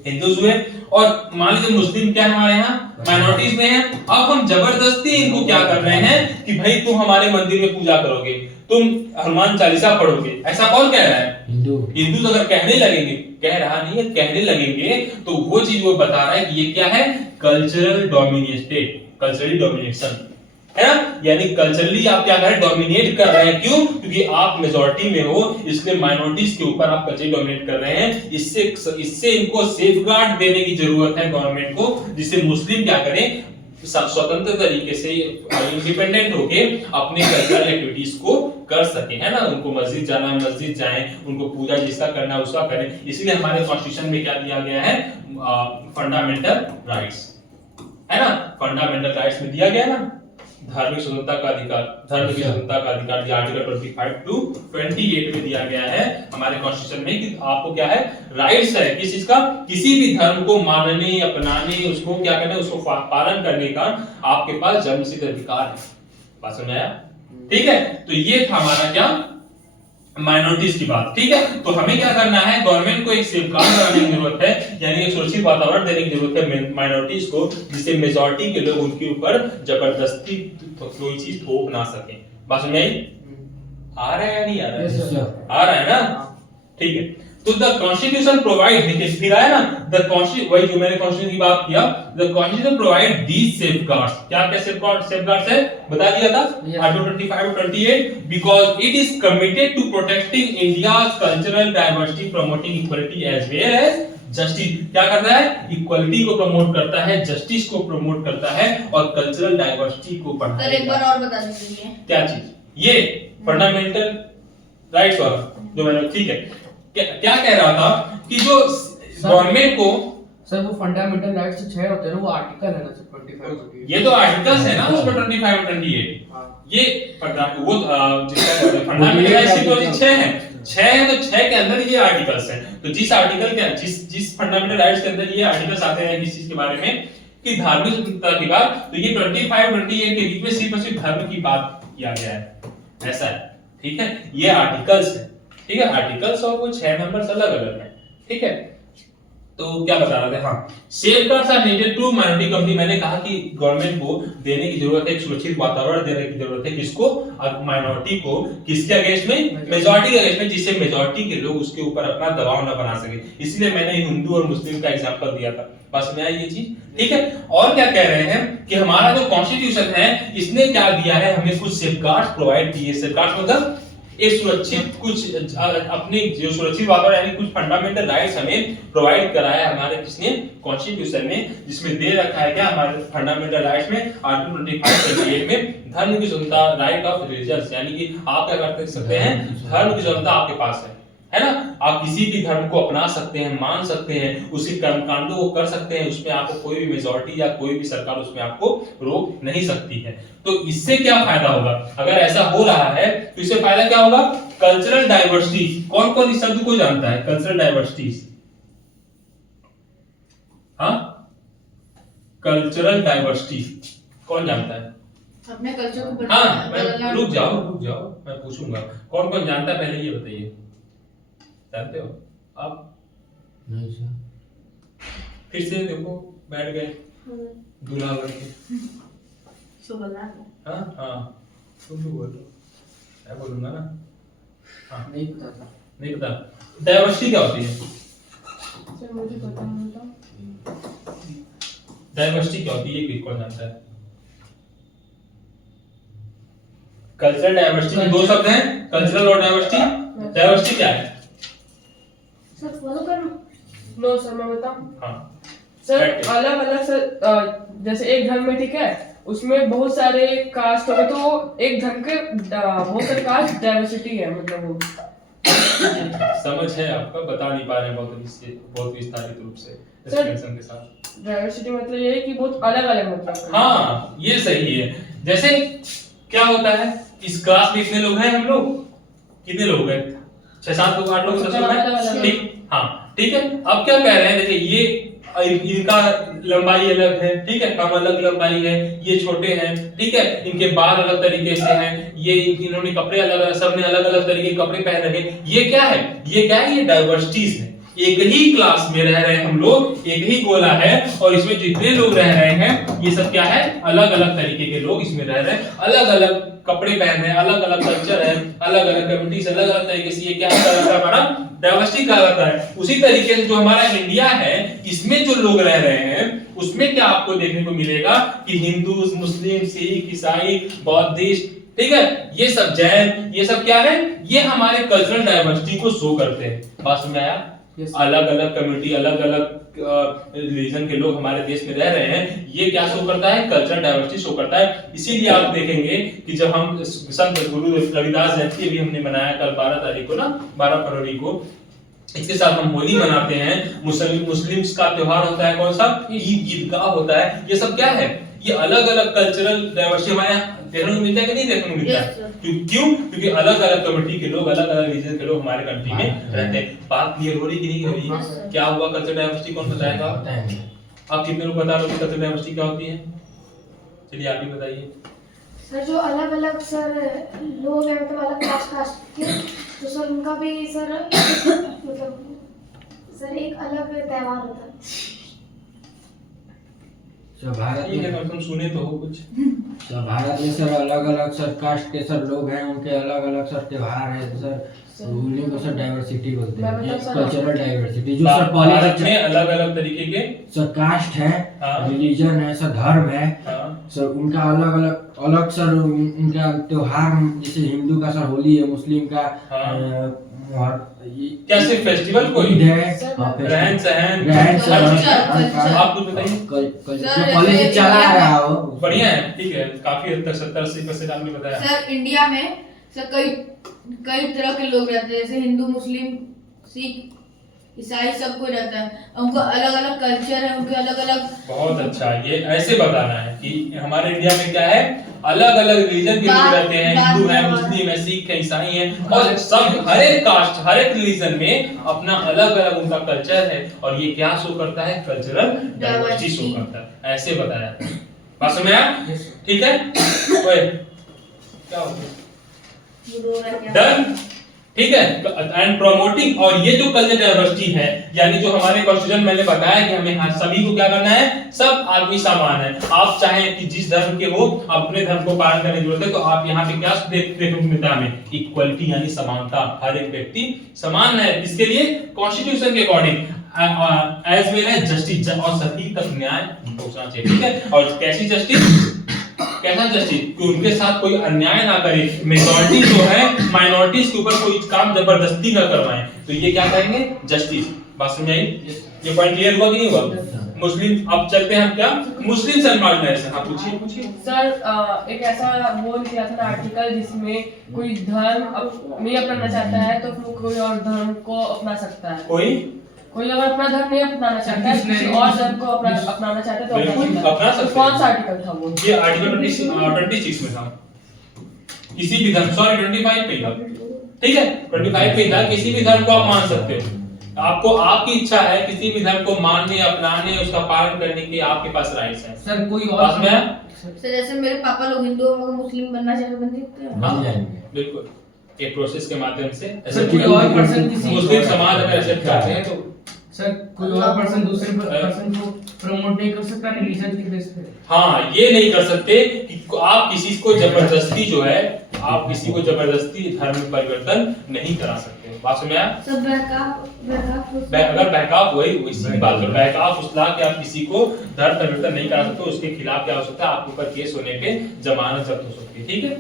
हिंदूज हुए, और मान लीजिए मुस्लिम क्या है हमारे यहाँ माइनॉरिटीज में है। अब हम जबरदस्ती इनको क्या कर रहे हैं कि भाई तुम हमारे मंदिर में पूजा करोगे, तुम हनुमान चालीसा पढ़ोगे, ऐसा कौन कह रहा है, हिंदू अगर कहने लगेंगे, कह रहा नहीं है, कहने लगेंगे, तो वो चीज वो बता रहा है कि ये क्या है, कल्चरल डोमिनेटेड, कल्चरली डोमिनेशन, है ना, यानी कल्चरली आप क्या कर रहे हैं, डोमिनेट कर रहे हैं, क्यों, क्योंकि आप मेजॉरिटी में हो, इसलिए माइनॉरिटीज के ऊपर आप कल्चरली डोमिनेट कर रहे हैं। इससे इनको सेफगार्ड देने की जरूरत है गवर्नमेंट को, जिससे मुस्लिम क्या करें, स्वतंत्र तरीके से इंडिपेंडेंट होके अपने कल्चरल एक्टिविटीज को कर सके, है ना, उनको मस्जिद जाना है मस्जिद जाएं, उनको पूजा जिसका करना है उसका करें। इसलिए हमारे कॉन्स्टिट्यूशन में क्या दिया गया है, फंडामेंटल राइट्स, है ना, फंडामेंटल राइट्स में दिया गया ना, धार्मिक स्वतंत्रता का अधिकार, धर्म की स्वतंत्रता का अधिकार, ये आर्टिकल 25 टू 28 में दिया गया है हमारे कॉन्स्टिट्यूशन में कि आपको क्या है, राइट्स है किस चीज का, किसी भी धर्म को मानने, अपनाने, उसको क्या करने, उसको पालन करने का आपके पास जन्मसिद्ध अधिकार है। बात समझ आया, ठीक है। तो ये था हमारा क्या, माइनॉरिटीज की बात, ठीक है। तो हमें क्या करना है, गवर्नमेंट को एक सेफगार्ड लगाने की जरूरत है, यानी एक सुरक्षित वातावरण देने की जरूरत है माइनॉरिटीज को, जिससे मेजॉरिटी के लोग उनके ऊपर जबरदस्ती कोई चीज थोप ना सके। बात समझ आई, आ रहा है या नहीं आ रहा है, आ रहा है ना, ठीक है। तो द कॉन्स्टिट्यूशन प्रोवाइड, देखिए फिर आया ना द कॉन्स्टिट्यूशन, वही जो मैंने कॉन्स्टिट्यूशन की बात किया, the constitution provide these safeguards, क्या क्या सेफगार्ड्स है बता दिया था आर्टिकल 25 और 28, because it is committed to protecting India's cultural diversity, promoting equality as well as justice. क्या करता है? इक्वालिटी को प्रमोट करता है, जस्टिस को प्रमोट करता है और कल्चरल डाइवर्सिटी को बढ़ाता है। सर एक बार और बता दीजिए क्या चीज? ये फंडामेंटल राइट्स वाला जो मैंने, ठीक है, क्या कह रहा था कि जो गवर्नमेंट को, सर वो फंडामेंटल राइट्स से 6 होते हैं ना, वो आर्टिकल है ना सर 25 ये तो आर्टिकल्स है ना उसमें 25 और 28, ये वो जिसका फंडामेंटल राइट्स तो 6 है, 6 है तो 6 के अंदर ये आर्टिकल्स हैं। तो जिस आर्टिकल के जिस फंडामेंटल राइट्स के अंदर ये आर्टिकल्स आते हैं किसी चीज के बारे में कि धार्मिक स्वतंत्रता की बात, तो ये 25 और 28 के बीच में सिर्फ और सिर्फ धर्म की बात किया गया है, ऐसा है, ठीक है, ये आर्टिकल्स है, ठीक है, आर्टिकल्स और वो 6 नंबर्स अलग अलग है, ठीक है। तो क्या बता रहे थे, हाँ, safeguards are needed to minority community, मैंने कहा कि गवर्नमेंट को देने की जरूरत है, एक सुरक्षित वातावरण देने की जरूरत है, किसको? माइनॉरिटी को, किसके अगेंस्ट में? मेजॉरिटी के अगेंस्ट में, जिससे मेजॉरिटी के लोग उसके ऊपर अपना दबाव न बना सके, इसलिए मैंने हिंदू और मुस्लिम का एग्जांपल दिया था, बस में आई ये चीज, ठीक है। और क्या कह रहे हैं कि हमारा जो कॉन्स्टिट्यूशन है इसने क्या दिया है, हमें कुछ सेफगार्ड्स प्रोवाइड किए, सेफगार्ड्स मतलब एक सुरक्षित कुछ अपनी जो सुरक्षित वातावरण यानी कुछ फंडामेंटल राइट्स हमें प्रोवाइड कराया हमारे किसने? कॉन्स्टिट्यूशन में, जिसमें दे रखा है क्या हमारे फंडामेंटल राइट्स में आर्टिकल 25 में धर्म की स्वतंत्रता, राइट ऑफ रिलीजियस, यानी कि आप क्या कर सकते हैं, धर्म की स्वतंत्रता आपके पास है ना, आप किसी भी धर्म को अपना सकते हैं, मान सकते हैं, उसके कर्मकांडों को कर सकते हैं, उसमें आपको कोई भी मेजॉरिटी या कोई भी सरकार उसमें आपको रोक नहीं सकती है। तो इससे क्या फायदा होगा? अगर ऐसा हो रहा है तो इससे फायदा क्या होगा? कल्चरल डाइवर्सिटी, कौन कौन इस शब्द को जानता है? कल्चरल डाइवर्सिटी, हाँ, कल्चरल डाइवर्सिटी कौन जानता है? अपने कल्चर को हाँ, मैं रुक जाओ, मैं पूछूंगा कौन कौन जानता है, पहले ये बताइए, जानते हो आप? नहीं सर, फिर से देखो, बैठ गए दूल्हा बन के, हाँ हाँ, तुम भी बोलो, मैं बोलूंगा ना, हाँ, नहीं पता था, नहीं पता डाइवर्सिटी क्या होती है? सर मुझे पता नहीं था। डाइवर्सिटी क्या होती है, ये कौन जानता है? कल्चरल डाइवर्सिटी दो शब्द हैं, कल्चरल और डाइवर्सिटी। डाइवर्सिटी क्या है? सर फॉलो करो। नो सर मैं बताऊं, हाँ सर अलग अलग सर, जैसे एक धर्म में, ठीक है, उसमें बहुत सारे कास्ट हो गए, तो एक धर्म के बहुत सारे कास्ट डाइवर्सिटी है, मतलब वो समझ है आपका, बता नहीं पा रहे हैं बहुत विस्तारित रूप से सर, एक्सप्लेनेशन के साथ। डाइवर्सिटी मतलब ये है कि बहुत अलग अलग मतलब, हाँ ये सही है। जैसे क्या होता है, इस क्लास में इतने लोग हैं, हम लोग कितने लोग हैं? 6-7 लोग, 8 लोग, 10 लोग हैं, ठीक, हाँ ठीक है। अब क्या कह रहे हैं, देखिए ये इनका लंबाई अलग है, ठीक है, हम अलग लंबाई है, ये छोटे हैं, ठीक है, इनके बाल अलग तरीके से हैं, ये इन्होंने कपड़े अलग, सबने अलग अलग तरीके के कपड़े पहन रखे, ये क्या है, ये डाइवर्सिटीज है। एक ही क्लास में रह रहे हैं हम लोग, एक ही गोला है, और इसमें जितने लोग रह रहे हैं ये सब क्या है, अलग अलग तरीके के लोग इसमें रह रहे हैं, अलग अलग कपड़े पहन रहे हैं, अलग अलग कल्चर है, अलग अलग कम्युनिटीज, अलग अलग तरीके से, ये क्या हमारा डाइवर्सिटी कहलाता है। उसी तरीके से जो हमारा इंडिया है, इसमें जो लोग रह रहे हैं उसमें क्या आपको देखने को मिलेगा कि हिंदू, मुस्लिम, सिख, ईसाई, बौद्धिस्ट, ठीक है, ये सब जैन, ये सब क्या है, ये हमारे कल्चरल डाइवर्सिटी को शो करते हैं। बात समझ आया? अलग अलग कम्युनिटी, अलग अलग रिलीजन के लोग हमारे देश में रह रहे हैं, ये क्या शो करता है, कल्चरल डाइवर्सिटी शो करता है। इसीलिए आप देखेंगे कि जब हम संत गुरु रविदास जयंती भी हमने मनाया कल 12 तारीख को ना, 12 फरवरी को, इसके साथ हम होली मनाते हैं, मुस्लिम्स का त्योहार होता है कौन सा, ईदगाह होता है, ये सब क्या है, ये अलग अलग कल्चरल डाइवर्सिटी हमारे यहाँ देखने को मिलता है कि नहीं देखने को मिलता है? क्यों? क्योंकि अलग अलग कम्युनिटी के लोग, अलग अलग रीजन के लोग हमारे कंट्री में रहते हैं। बात क्लियर हो रही कि नहीं हो रही? क्या हुआ कल्चरल डाइवर्सिटी, कौन बताएगा? आप कितने लोग बता रहे हो कल्चरल डाइवर्सिटी क्या होती है? चलिए आप ही बताइए। सर जो अलग अलग सर लोग हैं, मतलब अलग कास्ट के, तो सर उनका भी सर मतलब सर एक अलग त्योहार होता है। भारत ठीक है, तुम सुने तो हो कुछ? सर भारत में सर अलग अलग सर कास्ट के सर लोग हैं, उनके अलग अलग सर त्योहार है सर, उन्हीं को सर डाइवर्सिटी बोलते मैं हैं, बताऊं सर? कल्चरल डाइवर्सिटी जो सर भारत पॉलिटिक्स में अलग अलग तरीके के सर कास्ट है, हाँ। रिलीजन है सर, धर्म है हाँ, सर, उनका अलग अलग सर उनका त्योहार, जैसे हिंदू का सर होली है, मुस्लिम का क्या सिर्फ फेस्टिवल को ईद है, रहन सहन रहन सहन, कल्चर। आप कुछ बताइए। सर, पॉलिटिक्स चला रहा हो बढ़िया है, ठीक है, काफी हद तक 70-80% आपने बताया। सर इंडिया में सर कई तरह के लोग रहते हैं, जैसे हिंदू, मुस्लिम, सिख, ईसाई, सब कोई रहता है, उनको अलग अलग कल्चर है, उनके अलग अलग। बहुत अच्छा, ये ऐसे बताना है कि हमारे इंडिया में क्या है, अलग अलग रिलीजन के लोग रहते हैं, हिंदू है, मुस्लिम है, सिख है, ईसाई है, और सब हर एक कास्ट हर एक रिलीजन में अपना अलग अलग उनका कल्चर है, और ये क्या शो करता है, कल्चरल डाइवर्सिटी शो करता है, ऐसे बताया। बात समझ आया? ठीक है, ओए क्या हो गया? डन, ठीक है। एंड प्रमोटिंग, और ये जो कल्चरल डाइवर्सिटी है, यानी जो हमारे कॉन्स्टिट्यूशन मैंने बताया कि हमें सभी को क्या करना है, सब आदमी समान है, आप चाहे कि जिस धर्म के हो अपने धर्म को पालन करने की जरूरत है, तो आप यहाँ पे क्या देखने को मिलता है हमें, इक्वलिटी यानी समानता, हर एक व्यक्ति समान है, इसके लिए कॉन्स्टिट्यूशन के according as well as justice, और सभी तक न्याय पहुंचना चाहिए, ठीक है। और कैसी जस्टिस, कैसा जस्टिस कि उनके साथ कोई अन्याय ना करे, मेजॉरिटी जो है माइनॉरिटीज के ऊपर कोई काम जबरदस्ती ना करवाएं, तो ये क्या कहेंगे, जस्टिस। बात समझ आई? ये पॉइंट क्लियर हुआ कि नहीं हुआ? मुस्लिम, अब चलते हैं हम क्या, मुस्लिम सन्मार्जिनाइजेशन। हाँ पूछिए। सर एक ऐसा वो निकला था ना आर्टिकल, जिसमें कोई धर्म नहीं अपनाना चाहता है तो वो कोई और धर्म को अपना सकता है। कोई अगर अपना धर्म नहीं अपनाना चाहता है, किसी और धर्म को अपनाना चाहता है तो बिल्कुल अपना सकते हैं। कौन सा आर्टिकल था वो? ये आर्टिकल 26 में था, किसी भी धर्म, सॉरी 25 पे था, ठीक है, 25 पे था, किसी भी धर्म को आप मान सकते हो, आपको आपकी इच्छा है किसी भी धर्म को मानने, अपनाने, उसका पालन करने की आपके पास राइट्स है। सर कोई और सर जैसे मेरे पापा लोग हिंदू और मुस्लिम बनना चाहते बन सकते हैं। बन जाएंगे बिल्कुल, एक प्रोसेस के माध्यम से सर कोई और पर्सन किसी मुस्लिम समाज अगर एक्सेप्ट करते हैं तो सर कोई और पर्सन दूसरे पर्सन को प्रमोट नहीं कर सकता रिलीजन की बेस पे। हाँ, ये नहीं कर सकते कि आप किसी को जबरदस्ती जो है, आप किसी को जबरदस्ती धर्म में परिवर्तन नहीं करा सकते। बात समझ आया? सब अगर बहकाव हुई, इसी बात पर बहकाव फुसला के आप किसी को धर्म परिवर्तन नहीं करा सकते, उसके खिलाफ क्या हो सकता है, आपके ऊपर केस होने पे जमानत जब्त हो सकती है, ठीक है।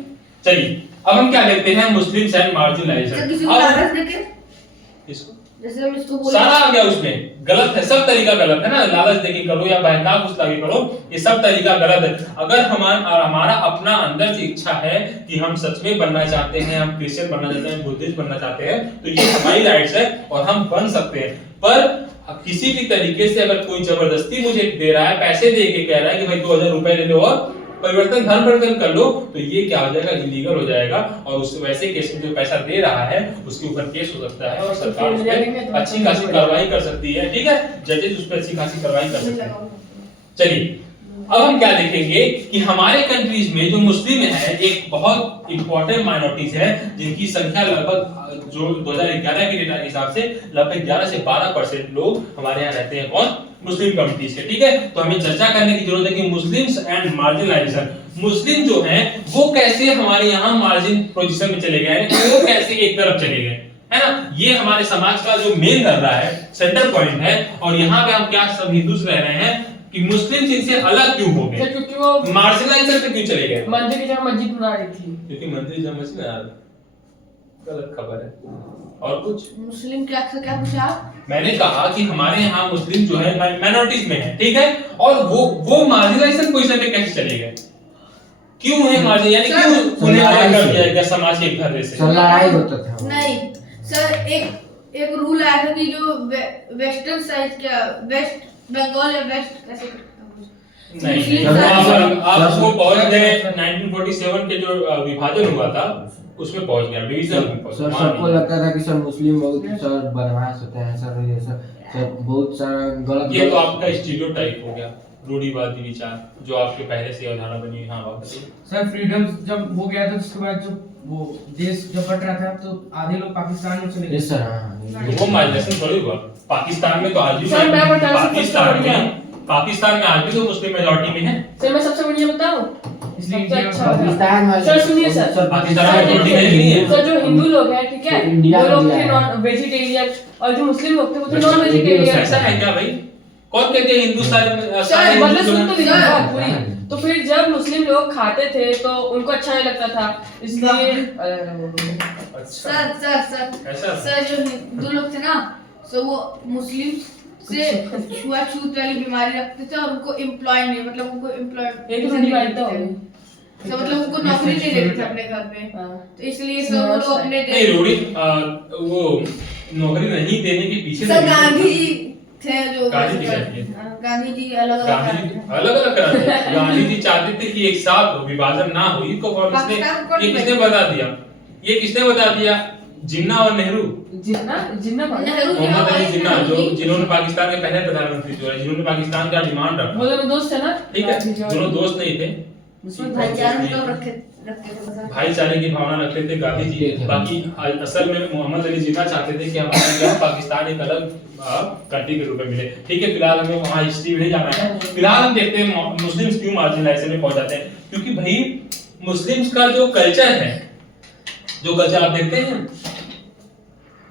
चलिए अब हम क्या देखते हैं, मुस्लिम्स एंड मार्जिनलाइजेशन। किसी को लालच देके, इसको जैसे हम इसको बोले सारा आ गया उसमें, गलत है, सब तरीका गलत है ना, लालच देके करो या बहकाव फुसला के करो, ये सब तरीका गलत है। अगर हमारा अपना अंदर से इच्छा है कि हम सच में बनना चाहते हैं, हम क्रिश्चियन बनना चाहते हैं, बुद्धिस्ट बनना चाहते हैं, तो ये हमारी राइट्स है और हम बन सकते हैं। पर किसी भी तरीके से अगर कोई जबरदस्ती मुझे दे रहा है, पैसे दे के कह रहा है कि भाई 2000 रुपए ले लो और परिवर्तन, धर्म परिवर्तन कर लो, तो ये क्या हो जाएगा, इलीगल हो जाएगा, और उस वैसे केस में जो पैसा दे रहा है उसके ऊपर केस हो सकता है और सरकार उस पर अच्छी खासी कार्रवाई कर सकती है, ठीक है, जजेस उस पर अच्छी खासी कार्रवाई कर सकते हैं। चलिए अब हम क्या देखेंगे कि हमारे कंट्रीज में जो मुस्लिम है, एक बहुत इंपॉर्टेंट माइनॉरिटीज है, जिनकी संख्या लगभग जो 2011 के डेटा के हिसाब से लगभग 11 से 12% लोग हमारे यहाँ रहते हैं, कौन, मुस्लिम कम्युनिटीज के, ठीक है। तो हमें चर्चा करने की जरूरत है कि मुस्लिम्स एंड मार्जिनलाइजेशन, मुस्लिम जो हैं वो कैसे हमारे यहाँ मार्जिन पोजीशन में चले गए, वो कैसे एक तरफ चले गए, है ना। ये हमारे समाज का जो मेन कर रहा है, सेंटर पॉइंट है, और यहाँ पे हम क्या सब हिंदूस रह रहे हैं कि मुस्लिम इनसे अलग क्यों हो गए, क्योंकि वो मार्जिनलाइजेशन पे क्यों चले गए, मंदिर की जगह मस्जिद बना रही थी, क्योंकि मंदिर की जगह मस्जिद बना रही, गलत खबर है। और कुछ मुस्लिम क्या पूछा आप? मैंने कहा कि हमारे यहाँ मुस्लिम जो है माइनॉरिटीज में है, ठीक है, और वो मार्जिनलाइजेशन पोजीशन पे कैसे चले गए, क्यों है मार्जिन, यानी क्यों उन्हें अलग कर दिया गया समाज के एक धर्रे से, लड़ाई होता था। नहीं सर, एक रूल आया था कि जो वेस्टर्न साइड, क्या वेस्ट बंगाल या वेस्ट कैसे नहीं, आप वो पहुंच गए 1947 के जो विभाजन हुआ था उसमें पहुंच गया, डिवीजन में। सर सबको लगता था कि सर मुस्लिम बहुत सर बदमाश होते हैं सर, ये सर बहुत सारा गलत, ये तो आपका स्टीरियोटाइप हो गया, रूढ़िवादी विचार जो आपके पहले से अवधारणा बनी। हाँ बात बताइए सर, फ्रीडम जब हो गया था उसके बाद जो वो देश जब बट रहा था तो आधे लोग पाकिस्तान में चले गए सर। वो माइग्रेशन थोड़ी हुआ, पाकिस्तान में तो आज भी सर, मैं बता सकता हूँ पाकिस्तान में आज भी तो मुस्लिम मेजॉरिटी में है। सर मैं सबसे बढ़िया बताऊं, इसलिए सबसे इंडिया अच्छा पाकिस्तान वाले सर सुनिए सर पाकिस्तान में रोटी है कि नहीं है? सर जो हिंदू लोग हैं ठीक है इंडिया वो लोग में थे है। नॉन वेजिटेरियन और जो मुस्लिम लोग थे वो थे नॉन वेजिटेरियन ऐसा है क्या भाई? कौन कहते हैं हिंदू सारे सर हिंदू मतलब जो सुन तो हैं? लीजिए सर, बात पूरी तो फिर जब मुस्लिम लोग खाते थे तो उनको अच्छा नहीं लगता था इसलिए अच्छा सर सर सर ऐसा सर जो हिंदू लोग थे ना तो वो मुस्लिम से छुआछूत वाली बीमारी रखते थे और उनको एम्प्लॉय नहीं मतलब उनको एम्प्लॉय एक ठंडी बात तो होगी तो मतलब उनको नौकरी नहीं देते थे अपने घर पे हाँ। तो इसलिए सब वो लोग अपने नहीं रोटी वो नौकरी नहीं देने के पीछे सर नहीं- गांधी जी थे जो गांधी जी कहते हैं। गांधी जी अलग गांधी अलग अलग अलग कराते गांधी जी चाहते थे कि एक साथ विभाजन ना हो इसको और पाकिस्तान को ये किसने बता दिया? ये किसने बता दिया? जिन्ना और नेहरू, जिन्ना जिन्ना कौन? नेहरू जी मोहम्मद अली हमारे जिन्ना जो गांधी- जिन्होंने पाकिस्तान के पहले प्रधानमंत्री जो है जिन्होंने पाकिस्तान का डिमांड वो रखा दोनों दोस्त थे ना ठीक है गांधी जी और- दोनों दोस्त नहीं थे उसमें भाईचारा मतलब रखते थे बस। भाईचारे की भावना रखते थे गांधी जी बाकी असल में मोहम्मद अली जिन्ना चाहते थे कि हमारा इंडिया पाकिस्तान एक अलग कंट्री के रूप में मिले ठीक है फिलहाल हमें वहाँ हिस्ट्री में नहीं जाना है फिलहाल हम देखते हैं मुस्लिम्स क्यों मार्जिनलाइजेशन में पहुंच जाते हैं क्योंकि भाई मुस्लिम्स का जो कल्चर है जो कल्चर आप देखते हैं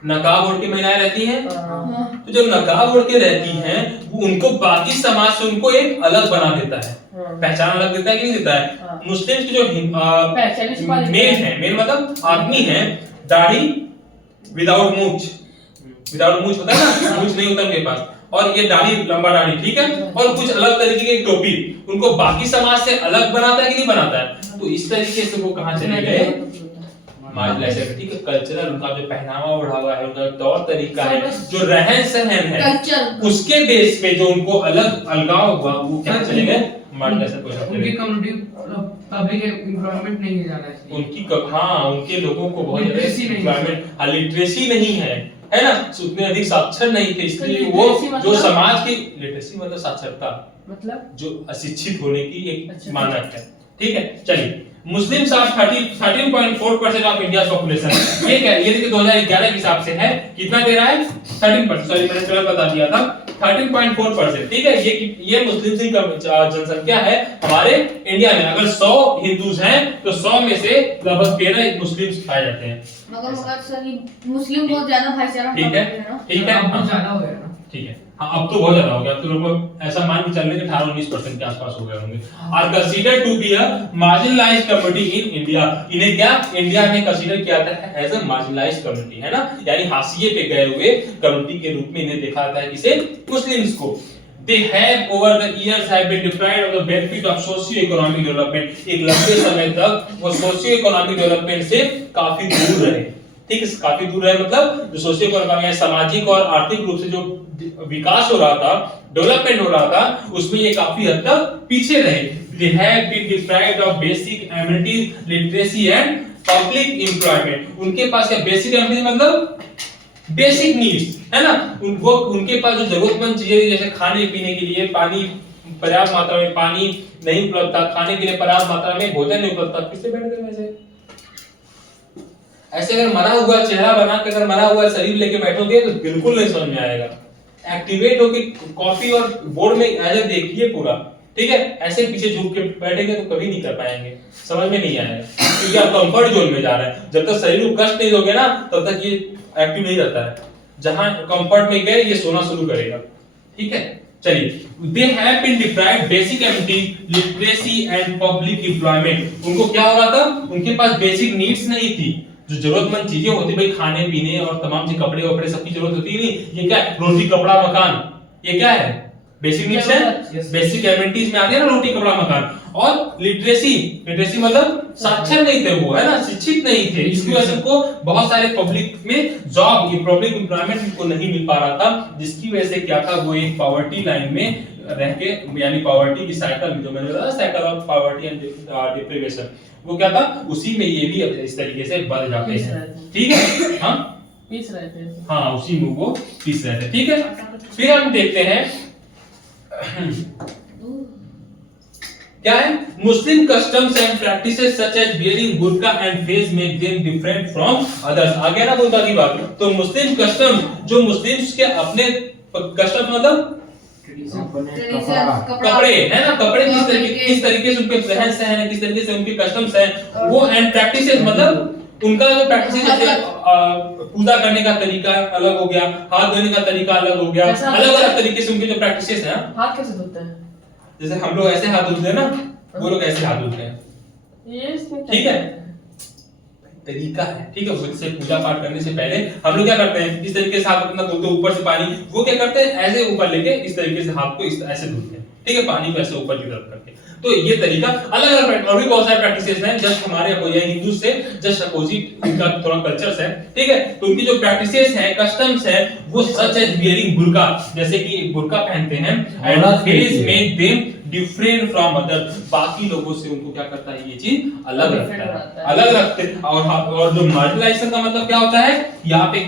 नकाब ओढ़ के महिलाएं रहती हैं हाँ। तो जो नकाब ओढ़ के रहती हैं वो उनको बाकी समाज से उनको एक अलग बना देता है हाँ। पहचान अलग देता है कि नहीं देता है हाँ। मुस्लिम की जो पहचान छुपा देता मेन है। है मेन मतलब आदमी है दाढ़ी विदाउट मूंछ होता है ना मूंछ नहीं होता उनके पास और ये दाढ़ी लंबा दाढ़ी ठीक है और कुछ अलग तरीके की टोपी उनको बाकी समाज से अलग बनाता है कि नहीं बनाता है तो इस तरीके से वो कहाँ चले गए मार्जिनलाइजेशन ठीक है कल्चरल उनका जो पहनावा ओढ़ावा है उनका तौर तरीका है जो रहन सहन है कल्चर उसके बेस पे जो उनको अलग अलगाव हुआ वो क्या चले गए मार्जिनलाइजेशन को उनकी कम्युनिटी पब्लिक एम्प्लॉयमेंट नहीं है ज्यादा इसलिए। उनके लोगों को बहुत Literacy नहीं है। ज्यादा लिटरेसी नहीं है ना उतने अधिक साक्षर नहीं थे इसलिए तो वो literacy मतलब? जो समाज की लिटरेसी मतलब साक्षरता मतलब जो अशिक्षित होने की एक अच्छा। मानक है ठीक है चलिए Muslims are 13.4% of India population ये क्या ये देखिए 2011 के हिसाब से है कितना दे रहा है 13% सॉरी मैंने गलत बता दिया था 13.4% ठीक है ये मुस्लिम्स की जनसंख्या है हमारे इंडिया में अगर 100 हिंदूज हैं तो 100 में से लगभग 13 मुस्लिम्स पाए जाते हैं मगर सर ये मुस्लिम बहुत ज्यादा भाईचारा ठीक है ना ठीक है अब हाँ, ज्यादा हो गया ना ठीक है हाँ अब तो बहुत ज्यादा हो गया अब तो लोग ऐसा मान के चल रहे हैं कि 18-19% के आसपास हो गए होंगे और consider to be a marginalized community in India इन्हें क्या इंडिया में कंसीडर किया जाता है एज अ मार्जिनलाइज्ड कम्युनिटी है ना यानी हाशिए पे गए हुए कम्युनिटी के रूप में इन्हें देखा जाता है किसे मुस्लिम्स को they have over the years have been deprived of the benefit of socio-economic development एक लंबे समय तक वो socio-economic development से काफी दूर रहे ठीक है काफी दूर रहे मतलब जो सोशियो इकोनॉमिक सामाजिक और आर्थिक रूप से जो विकास हो रहा था डेवलपमेंट हो रहा था उसमें ये काफी हद तक पीछे रहे they have been deprived of basic amenities literacy and public employment उनके पास क्या बेसिक एमिनिटीज मतलब बेसिक नीड्स है ना उनके पास जो जरूरतमंद चीजें जैसे खाने पीने के लिए पानी पर्याप्त मात्रा में पानी नहीं उपलब्ध था खाने के लिए पर्याप्त मात्रा में भोजन नहीं उपलब्ध था किससे बैठ गए वैसे ऐसे अगर मरा हुआ चेहरा बना के अगर मरा हुआ शरीर लेके बैठोगे तो बिल्कुल नहीं समझ में आएगा एक्टिवेट होके कॉपी और बोर्ड में ऐसे देखिए पूरा ठीक है ऐसे पीछे झुक के बैठेंगे तो कभी नहीं कर पाएंगे समझ में नहीं आएगा क्योंकि आप कंफर्ट जोन में जा रहे हैं जब तक शरीर को कष्ट नहीं दोगे ना तब तक ये एक्टिव नहीं रहता है जहां कंफर्ट में गए ये सोना शुरू करेगा ठीक है चलिए they have been deprived basic amenities literacy and public employment उनको क्या हो रहा था उनके पास बेसिक नीड्स नहीं थी जो जरूरतमंद चीजें होती भाई खाने पीने और तमाम चीज कपड़े वपड़े सबकी जरूरत होती है नहीं ये क्या है रोटी कपड़ा मकान ये क्या है बेसिक नीड्स है बेसिक एमिनिटीज में आते हैं ना रोटी कपड़ा मकान और लिटरेसी मतलब साक्षर नहीं थे वो है ना शिक्षित नहीं थे इसकी वजह से उनको बहुत सारे पब्लिक में जॉब पब्लिक एम्प्लॉयमेंट उनको नहीं मिल पा रहा था जिसकी वजह से क्या था वो एक पॉवर्टी लाइन में रह के यानी पॉवर्टी की साइकिल जो मैंने बताया cycle of poverty and deprivation वो क्या था उसी में ये भी इस तरीके से बढ़ जाते हैं ठीक है हाँ पीस रहे थे हाँ उसी में वो पीस रहे थे ठीक है फिर हम देखते हैं क्या है Muslim customs and practices such as wearing burqa and face make them different from others आगे ना बुर्का की बात तो मुस्लिम कस्टम जो मुस्लिम्स के अपने कस्टम मतलब ट्रेडिशंस कपड़े है ना, कपड़े किस तरीके से उनके रहन सहन है, किस तरीके से उनके कस्टम्स हैं वो, एंड प्रैक्टिसेस मतलब उनका जो प्रैक्टिस जैसे पूजा करने का तरीका अलग हो गया, हाथ धोने का तरीका अलग हो गया, अलग अलग तरीके से उनके जो प्रैक्टिसेस हैं। हाथ कैसे धोते हैं? जैसे हम लोग ऐसे हाथ धोते हैं ना, वो लोग ऐसे हाथ धोते हैं, ये इसमें ठीक है, तरीका है, ठीक है। उससे पूजा पाठ करने से पहले हम लोग क्या करते हैं, इस तरीके से हाथ अपना धोते हैं, ऊपर से पानी, वो क्या करते हैं ऐसे ऊपर लेके इस तरीके से हाथ को इस ऐसे धोते हैं, ठीक है, पानी को ऐसे ऊपर की तरफ करके। तो ये तरीका अलग अलग, और भी बहुत सारे प्रैक्टिसेस हैं, जस्ट हमारे ये हिंदू से जस्ट अपोजिट इनका थोड़ा कल्चर्स है, ठीक है। तो उनकी जो प्रैक्टिसेस हैं, कस्टम्स हैं, वो सच एज वियरिंग बुर्का, जैसे कि एक बुर्का पहनते हैं, and face make them different from other, बाकी लोगों से उनको क्या करता है, ये चीज अलग रखता है, अलग रखते हैं। और जो मार्जिनलाइजेशन का मतलब क्या होता है, यहाँ पे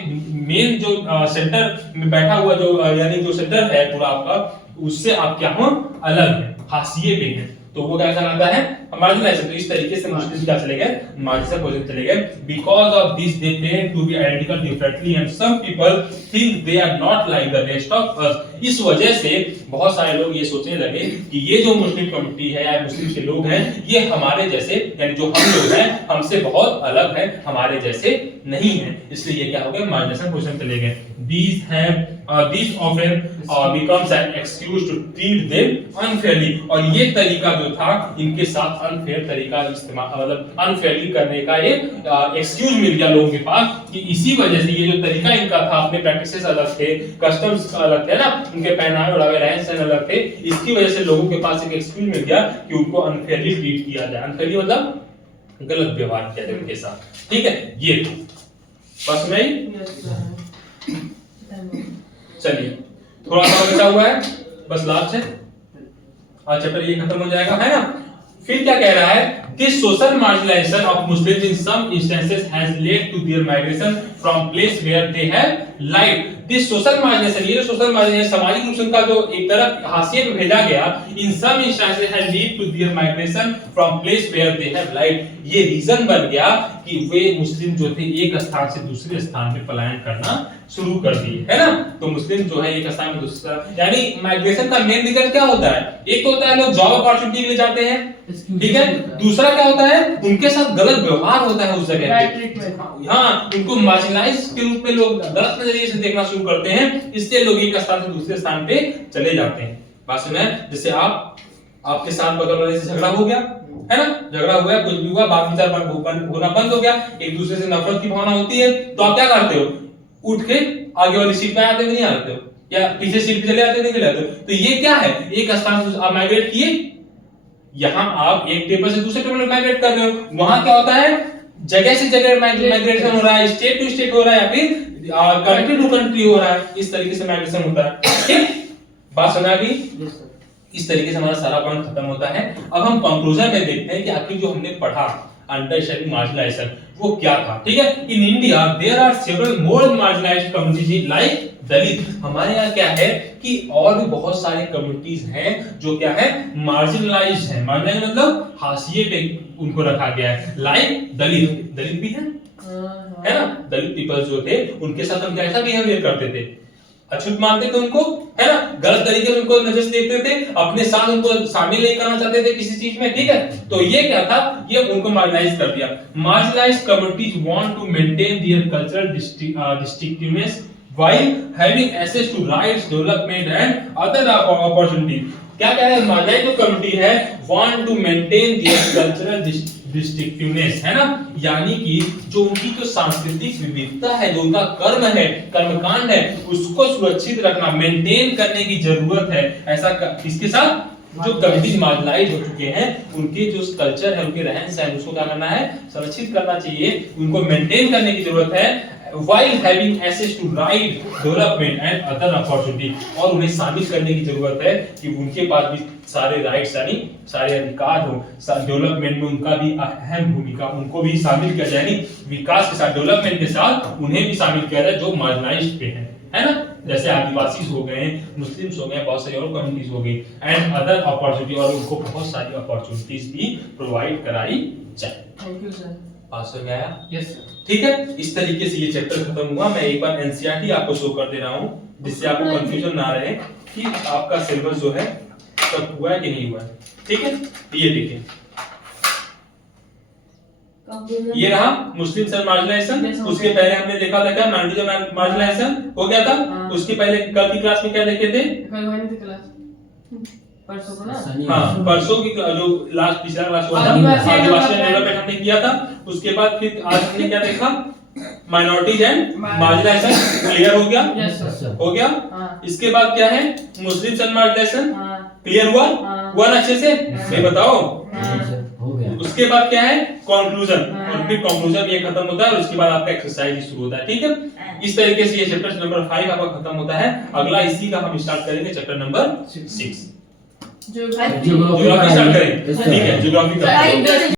मेन जो सेंटर में बैठा हुआ जो यानी जो सेंटर है पूरा आपका, उससे आप क्या हो, अलग है, हाशिए पे है, तो वो क्या कहलाता है, मार्जिनलाइजेशन। तो इस तरीके से मुस्लिम क्या चले गए, मार्जिनल पोजीशन चले गए। Because of this they tend to be identical differently and some people think they are not like the rest of us. इस वजह से बहुत सारे लोग ये सोचने लगे कि ये जो मुस्लिम कम्युनिटी है या मुस्लिम के लोग हैं, ये हमारे जैसे, यानी जो हम लोग हैं हमसे बहुत अलग है, हमारे जैसे नहीं है, इसलिए ये क्या हो गया, मार्जिनल पोजीशन चले गए। These often becomes an excuse to treat them unfairly, और ये तरीका जो था इनके साथ अनफेयर तरीका इस्तेमाल, मतलब अनफेयरली करने का ये एक्सक्यूज मिल गया लोगों के पास, कि इसी वजह से ये जो तरीका इनका था, अपने प्रैक्टिसेस अलग थे, कस्टम्स अलग थे ना, उनके पहनावे ओढ़ावे रहन सहन अलग थे, इसकी वजह से लोगों के पास एक एक्सक्यूज मिल गया कि उनको अनफेयरली ट्रीट किया जाए। अनफेयरली मतलब गलत व्यवहार किया जाए उनके साथ, ठीक है। ये बस में चलिए थोड़ा सा बचा हुआ है, बस लास्ट है, और चैप्टर ये खत्म हो जाएगा, है ना। फिर क्या कह रहा है, this social marginalization of Muslims in some instances has led to their migration from place where they have live. This social margination, ये जो सोशल मार्जिनेशन सामाजिक रूप से उनका जो एक तरफ हाशिए पे भेजा गया, in some instances has lead to their migration from place where they have live. ये रीजन बन गया कि वे मुस्लिम जो थे एक स्थान से दूसरे स्थान पे पलायन करना शुरू कर दिए, है ना। तो मुस्लिम जो है एक स्थान से दूसरा, यानी माइग्रेशन का मेन रीजन क्या होता है, एक तो होता है लोग जॉब अपॉर्चुनिटी के लिए जाते हैं, ठीक है, दूसरा क्या होता है उनके साथ गलत व्यवहार होता है उस जगह पे, हाँ, उनको मार्जिनलाइज के रूप में लोग गलत नजरिए से देखना शुरू करते हैं, इसलिए लोग एक स्थान से दूसरे स्थान पे चले जाते हैं। बात सुने, जैसे आपके साथ बगल वाले से झगड़ा हो गया, है ना, झगड़ा हुआ, कुछ भी हुआ, बात विचार होना बंद हो गया, एक दूसरे से नफरत की भावना होती है, तो आप क्या करते हो, उठ के आगे वाली सीट पे आते हो नहीं आते हो, या पीछे सीट पे चले आते हो नहीं चले आते हो। तो ये क्या है, एक स्थान से आप माइग्रेट किए, यहाँ आप एक टेबल से दूसरे टेबल में माइग्रेट कर रहे हो, वहां क्या होता है जगह से जगह माइग्रेशन हो रहा है, स्टेट टू स्टेट हो रहा है, या फिर कंट्री टू कंट्री हो रहा है, इस तरीके से माइग्रेशन होता है, ठीक। बात समझ आ गई, इस तरीके से हमारा सारा पॉइंट खत्म होता है। अब हम कंक्लूजन में देखते हैं कि आखिर जो हमने पढ़ा अंडरस्टैंडिंग मार्जिनलाइजेशन वो क्या था, ठीक है। In India there are several more marginalised communities like Dalit. हमारे यहाँ क्या है कि और भी बहुत सारे कम्युनिटीज हैं जो क्या है मार्जिनलाइज्ड है, मार्जिनलाइज्ड मतलब हाशिए पे उनको रखा गया है, लाइक दलित, दलित भी है ना, दलित पीपल्स जो थे उनके साथ हम कैसा बिहेवियर करते थे, अछूत मानते थे उनको, है ना, गलत तरीके से उनको नजर से देखते थे, अपने साथ उनको शामिल नहीं करना चाहते थे किसी चीज में, ठीक है। तो ये क्या था, ये उनको मार्जिनलाइज कर दिया। Marginalized communities want to maintain their cultural distinctiveness while having access to rights, development and other opportunities। क्या कह रहे हैं, मार्जिनलाइज्ड जो कम्युनिटी है want to maintain their cultural distinctiveness, है ना, यानी कि जो उनकी जो सांस्कृतिक विविधता है, जो उनका कर्म है, कर्मकांड है, उसको सुरक्षित रखना, मेंटेन करने की जरूरत है। ऐसा किसके साथ, जो कम्युनिटीज मार्जिनलाइज हो चुके हैं उनके जो कल्चर है, उनके रहन सहन, उसको क्या करना है, संरक्षित करना चाहिए, उनको मेंटेन करने की जरूरत है, while having access to right, development and other opportunity, और उन्हें शामिल करने की जरूरत है कि उनके पास भी सारे राइट्स यानी सारे अधिकार हो, डेवलपमेंट में उनका भी अहम भूमिका, उनको भी शामिल किया जाए, विकास के साथ, डेवलपमेंट के साथ उन्हें भी शामिल किया जाए जो मार्जिनलाइज्ड पे है ना, जैसे आदिवासी हो गए, मुस्लिम्स हो गए, बहुत सारी और कम्युनिटीज हो गई, एंड अदर अपॉर्चुनिटी, और उनको बहुत सारी अपॉर्चुनिटीज भी प्रोवाइड कराई जाए। थैंक यू सर, पास हो गया, यस सर, ठीक है। इस तरीके से ये चैप्टर खत्म हुआ। मैं एक बार एनसीईआरटी आपको शो कर दे रहा हूँ जिससे आपको कंफ्यूजन ना रहे। कि आपका सिलेबस जो है सब हुआ है कि नहीं हुआ है। ठीक है, ये देखिए, ये रहा मुस्लिम सन मार्जिनाइजेशन। उसके पहले हमने देखा था क्या, माइनॉरिटी मार्जिनाइजेशन हो गया था। उसके पहले कल की क्लास में क्या देखे थे, कल वही थी क्लास परसों को ना, हाँ परसों की जो लास्ट पिछला क्लास हुआ था आदिवासी आदिवासी डेवलपमेंट हमने किया था। उसके बाद फिर आज हमने क्या देखा, माइनॉरिटीज एंड मार्जिनाइजेशन क्लियर हो गया, यस सर, हो गया। हाँ इसके बाद क्या है, मुस्लिम सन मार्जिनाइजेशन हाँ क्लियर हुआ, हाँ। हुआ ना अच्छे से, ये बताओ। हो गया। उसके बाद क्या है, कंक्लूजन, और फिर कंक्लूजन ये खत्म होता है और उसके बाद आपका एक्सरसाइज शुरू होता है। ठीक है, इस तरीके से ये चैप्टर नंबर 5 आपका खत्म होता है। अगला इसी का हम स्टार्ट करेंगे चैप्टर नंबर 6, जो ज्योग्राफी स्टार्ट करेंगे। ठीक है, ज्योग्राफी का